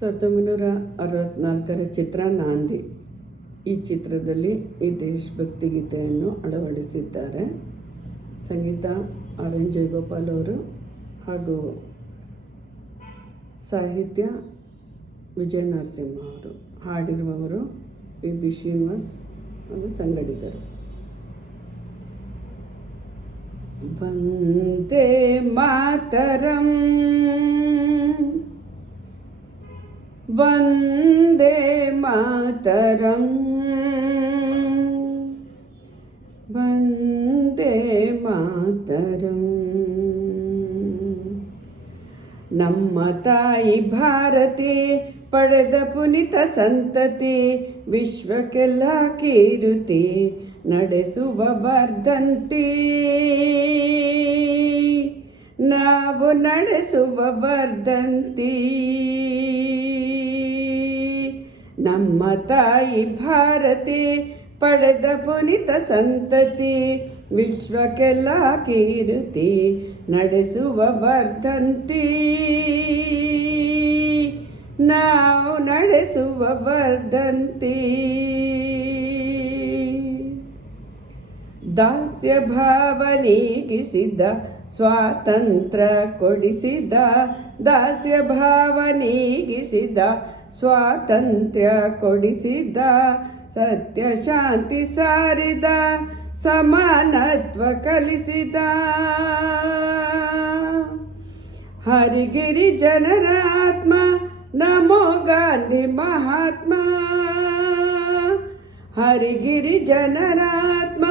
1964ರ ಚಿತ್ರ ನಾಂದಿ. ಈ ಚಿತ್ರದಲ್ಲಿ ಈ ದೇಶಭಕ್ತಿ ಗೀತೆಯನ್ನು ಅಳವಡಿಸಿದ್ದಾರೆ. ಸಂಗೀತ ಆರ್ ಎನ್ ಜಯಗೋಪಾಲ್ ಅವರು ಹಾಗೂ ಸಾಹಿತ್ಯ ವಿಜಯ ನರಸಿಂಹ ಅವರು. ಹಾಡಿರುವವರು ಪಿ ಶ್ರೀನಿವಾಸ್ ಹಾಗೂ ಸಂಗಡಿಗರು. ವಂದೇ ಮಾತರಂ ವಂದೇ ಮಾತರಂ ವಂದೇ ಮಾತರಂ. ನಮ್ಮ ತಾಯಿ ಭಾರತಿ ಪಡೆದ ಪುನಿತ ಸಂತತಿ, ವಿಶ್ವಕ್ಕೆಲ್ಲ ಕೀರುತಿ ನಡೆಸುವ ವರ್ಧಂತಿ. ನಾವು ನಡೆಸುವ ವರ್ಧಂತಿ. ನಮ್ಮ ತಾಯಿ ಭಾರತಿ ಪಡೆದ ಪುನಿತ ಸಂತತಿ, ವಿಶ್ವಕ್ಕೆಲ್ಲ ಕೀರುತಿ ನಡೆಸುವ ವರ್ಧಂತಿ. ನಾವು ನಡೆಸುವ ವರ್ಧಂತಿ. ದಾಸ್ಯ ಭಾವ ನೀಗಿಸಿದ, ಸ್ವಾತಂತ್ರ್ಯ ಕೊಡಿಸಿದ. ದಾಸ್ಯ ಭಾವ ನೀಗಿಸಿದ, ಸ್ವಾತಂತ್ರ್ಯ ಕೊಡಿಸಿದ. ಸತ್ಯ ಶಾಂತಿ ಸಾರಿದ, ಸಮಾನತ್ವ ಕಲಿಸಿದ. ಹರಿಗಿರಿ ಜನರ ಆತ್ಮ, ನಮೋ ಗಾಂಧಿ ಮಹಾತ್ಮ. ಹರಿಗಿರಿ ಜನರ ಆತ್ಮ,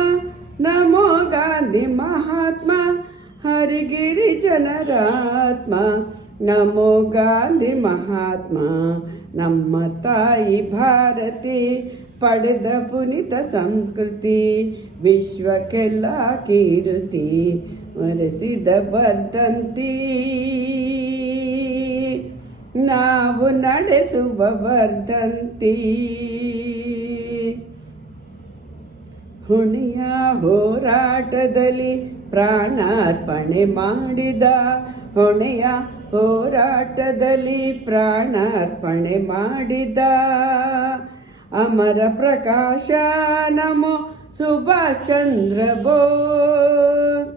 ನಮೋ ಗಾಂಧಿ ಮಹಾತ್ಮ. ಹರಿಗಿರಿ ಜನರ ಆತ್ಮ, ನಮೋ ಗಾಂಧಿ ಮಹಾತ್ಮ. ನಮ್ಮ ತಾಯಿ ಭಾರತಿ ಪಡೆದ ಪುನಿತ ಸಂಸ್ಕೃತಿ, ವಿಶ್ವಕ್ಕೆಲ್ಲ ಕೀರುತಿ ವರೆಸಿದ ವರ್ಧಂತಿ. ನಾವು ನಡೆಸುವ ವರ್ಧಂತಿ. ಹುಣಿಯ ಹೋರಾಟದಲ್ಲಿ ಪ್ರಾಣಾರ್ಪಣೆ ಮಾಡಿದ. ಹೊಣೆಯ ಹೋರಾಟದಲ್ಲಿ ಪ್ರಾಣಾರ್ಪಣೆ ಮಾಡಿದ. ಅಮರ ಪ್ರಕಾಶ ನಮೋ ಸುಭಾಷ್ ಚಂದ್ರ ಬೋಸ್.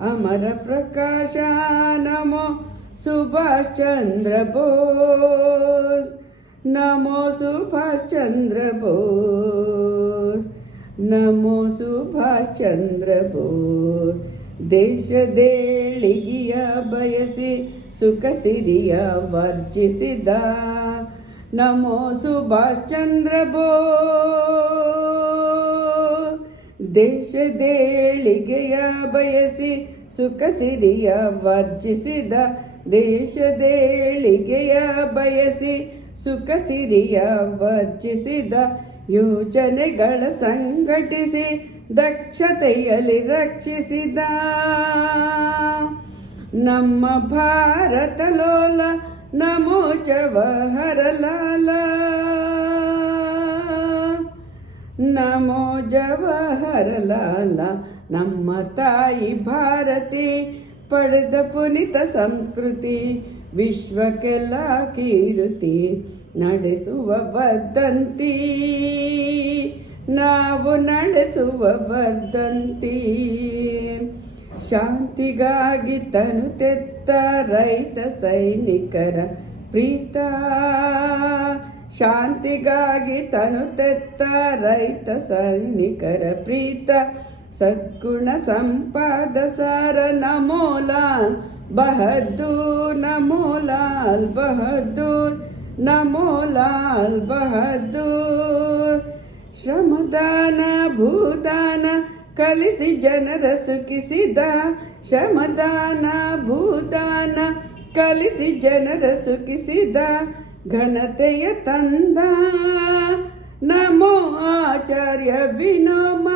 ಅಮರ ಪ್ರಕಾಶ ನಮೋ ಸುಭಾಷ್ ಚಂದ್ರ ಬೋಸ್. ನಮೋ ಸುಭಾಷ್ ಚಂದ್ರ ಬೋಸ್. ನಮೋ ಸುಭಾಷ್ ಚಂದ್ರ ಬೋಸ್. ದೇಶದೇಳಿಗೆಯ ಬಯಸಿ ಸುಖ ಸಿರಿಯ ವರ್ಜಿಸಿದ. ನಮೋ ಸುಭಾಷ್ ಚಂದ್ರ ಬೋಸ್. ದೇಶದೇಳಿಗೆಯ ಬಯಸಿ ಸುಖ ಸಿರಿಯ ವರ್ಜಿಸಿದ. ದೇಶದೇಳಿಗೆಯ ಬಯಸಿ ಸುಖ ಸಿರಿಯ ವರ್ಜಿಸಿದ. ಯೋಜನೆಗಳ ಸಂಘಟಿಸಿ ದಕ್ಷತೆಯಲ್ಲಿ ರಕ್ಷಿಸಿದ. ನಮ್ಮ ಭಾರತ ಲೋಲ, ನಮೋ ಜವಾಹರಲಾಲ. ನಮೋ ಜವಾಹರಲಾಲ. ನಮ್ಮ ತಾಯಿ ಭಾರತಿ ಪಡೆದ ಪುನಿತ ಸಂಸ್ಕೃತಿ, ವಿಶ್ವಕ್ಕೆಲ್ಲ ಕೀರುತಿ ನಡೆಸುವ ವರ್ಧಂತಿ. ನಾವು ನಡೆಸುವ ವರ್ಧಂತಿ. ಶಾಂತಿಗಾಗಿ ತನು ತೆತ್ತ ರೈತ ಸೈನಿಕರ ಪ್ರೀತ. ಶಾಂತಿಗಾಗಿ ತನು ತೆತ್ತ ರೈತ ಸೈನಿಕರ ಪ್ರೀತ. ಸದ್ಗುಣ ಸಂಪಾದ ಸಾರ ನಮೋ ಲಾಲ್ ಬಹದ್ದೂರ್. ನಮೋ ಲಾಲ್ ಬಹದ್ದೂರ್. ನಮೋ ಲಾಲ್ ಬಹದ್ದೂರ್. ಶ್ರಮದಾನ ಭೂದಾನ ಕಲಿಸಿ ಜನರ ಸುಖಿಸಿದ. ಶ್ರಮದಾನ ಭೂದಾನ ಕಲಿಸಿ ಜನರ ಸುಖಿಸಿದ. ಘನತೆಯ ತಂದ ನಮೋ ಆಚಾರ್ಯ ವಿನೋಬ.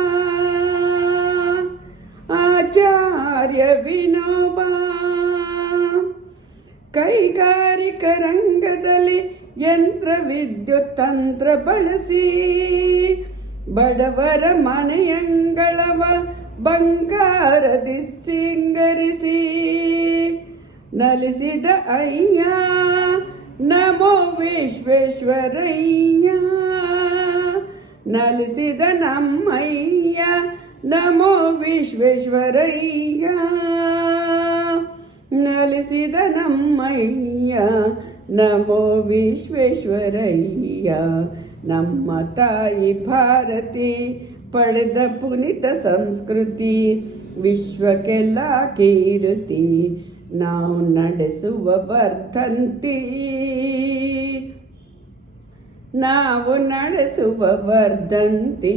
ಆಚಾರ್ಯ ವಿನೋಬ. ಕೈಗಾರಿಕಾ ರಂಗದಲ್ಲಿ ಯಂತ್ರ ವಿದ್ಯುತ್ ತಂತ್ರ ಬಳಸಿ ಬಡವರ ಮನೆಯಂಗಳವ ಬಂಗಾರದಿ ಸಿಂಗರಿಸಿ ನಲಿಸಿದ ಅಯ್ಯ ನಮೋ ವಿಶ್ವೇಶ್ವರಯ್ಯ ನಲಿಸಿದ ನಮ್ಮಯ್ಯ ನಮೋ ವಿಶ್ವೇಶ್ವರಯ್ಯ ನಲಿಸಿದ ನಮ್ಮಯ್ಯ ನಮೋ ವಿಶ್ವೇಶ್ವರಯ್ಯ ನಮ್ಮ ತಾಯಿ ಭಾರತಿ ಪಡೆದ ಪುನಿತ ಸಂಸ್ಕೃತಿ ವಿಶ್ವಕ್ಕೆಲ್ಲ ಕೀರುತಿ ನಾವು ನಡೆಸುವ ವರ್ಧಂತಿ ನಾವು ನಡೆಸುವ ವರ್ಧಂತಿ